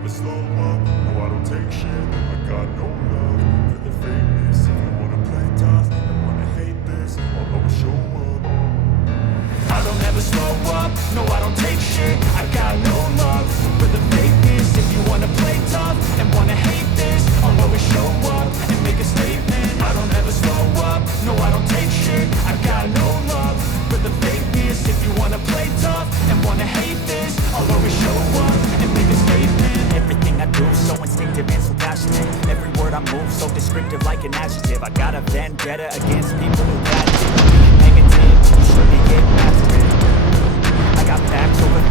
never slow up, no I don't take shit. I got no love for the fakeness. If you wanna play tough and wanna hate this, I'll always show up. I don't ever slow up, no I don't take shit. I got no love for the fakeness. If you wanna play tough and wanna hate this, I'll always show up and make a statement. I don't ever slow up, no I don't take shit. I got no love for the fakeness. If you wanna play tough and wanna hate this, I'll always show up and make a statement. Everything I do so instinctive and so passionate. Every word I move so descriptive like an adjective. I got a vendetta against people who got it. Negative, you should be getting after it. I got facts over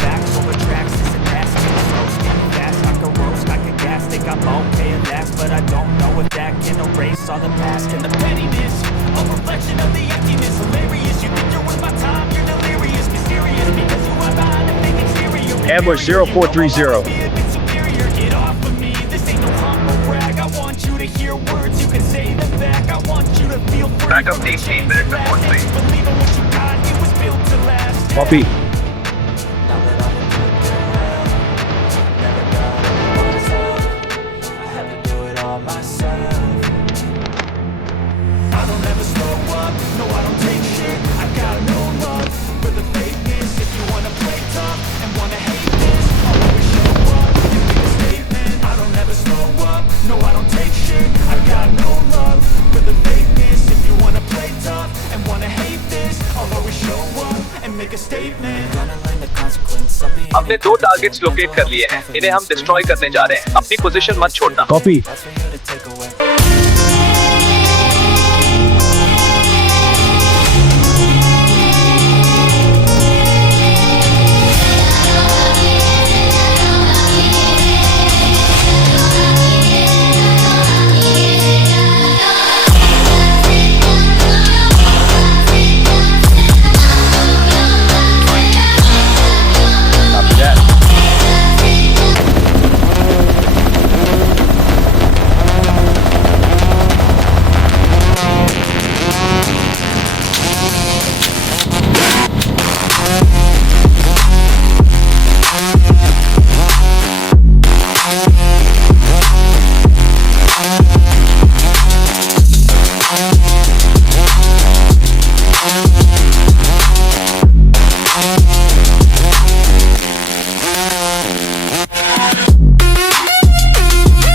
tracks. This and that, roast me fast. I can roast, I can gas. Think I'm okay at last, but I don't know if that can erase all the past and the pettiness. A reflection of the emptiness. Hilarious, you think you're worth my time. You're delirious, mysterious, because you are behind a big exterior. Ambush 0430. Get off of me, this ain't no humble brag. I want you to hear words, you can say them back. I want you to feel free. Back up 18 minutes before 3. Believe in what you got, it was built to last. Copy. I don't ever slow up, no I don't take shit. I got no love for the fakeness. If you wanna play tough and wanna hate this, I'll always show up and make a statement. I don't ever slow up, no I don't take shit. I got no love for the fakeness. If you wanna play tough and wanna hate this, I'll always show up and make a statement. Gonna learn the consequence of being. हमने 2 targets locate कर लिए हैं, इन्हें हम destroy करने जा रहे हैं। अपनी पोजीशन मत छोड़ना। Copy. That's for you to take